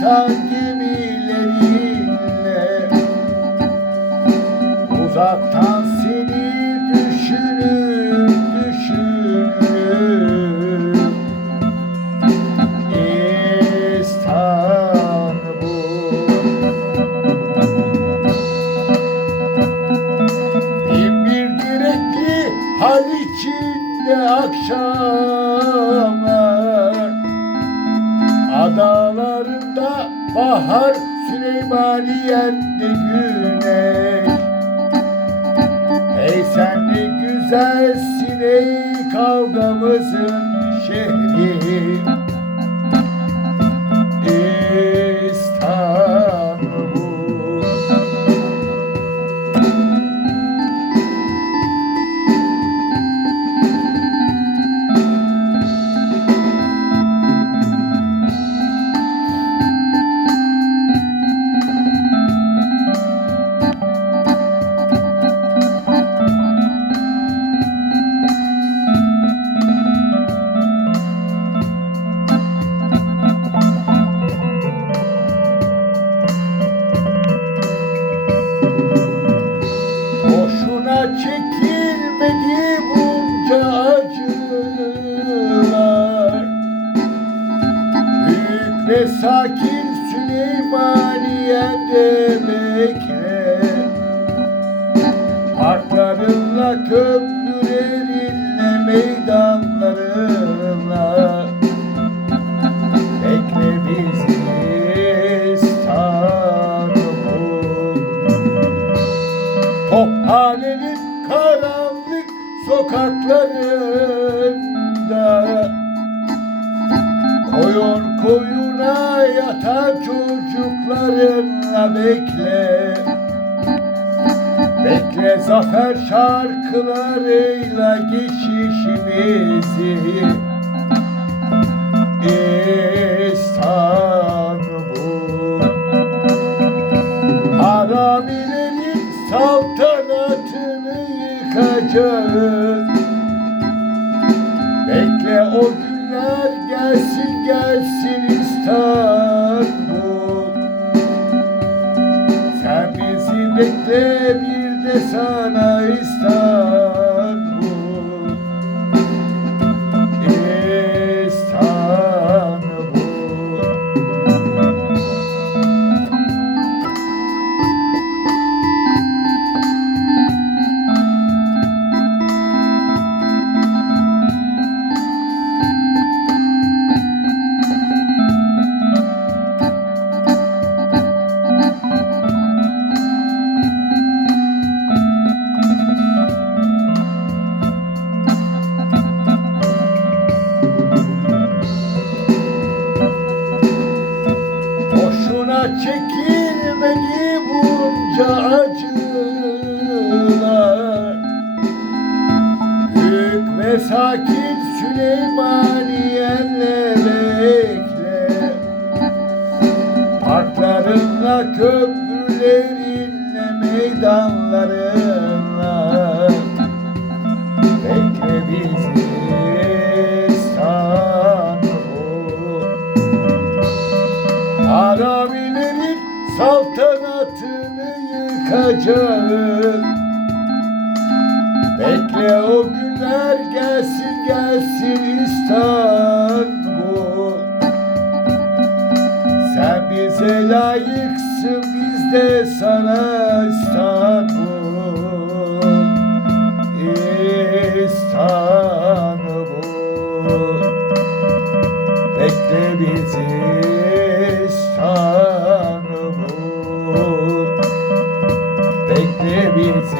Tan gemilerinle Uzaktan seni düşünür düşünür İstanbul. Bin bir direkli hal içinde akşamlar Adaları bahar Süleymaniye'de güneş. Ey sen ne güzelsin ey kavgamızın şehri sakin Süleymaniye'de bekle Parklarınla köprülerinle meydanlarınla. Bekle bizi İstanbul Tophanenin karanlık sokaklarında Koyun koyuna yatan çocuklarınla bekle. Bekle zafer şarkılarıyla geçişimizi. İstanbul. Haramilerin saltanatını yıkacağız. Bekle o günler gelsin gelsin İstanbul. Sen bizi bekle bir de sana İstanbul çekilmedi bunca acılar. Büyük ve sakin Süleymaniye'le bekle Parklarınla köprülerinle meydanlarınla Bekle bizi yıkacağız Bekle o günler gelsin gelsin İstanbul. Sen bize layıksın biz de sana İstanbul. İstanbul. Bekle bizi İstanbul Ekrem'imsiz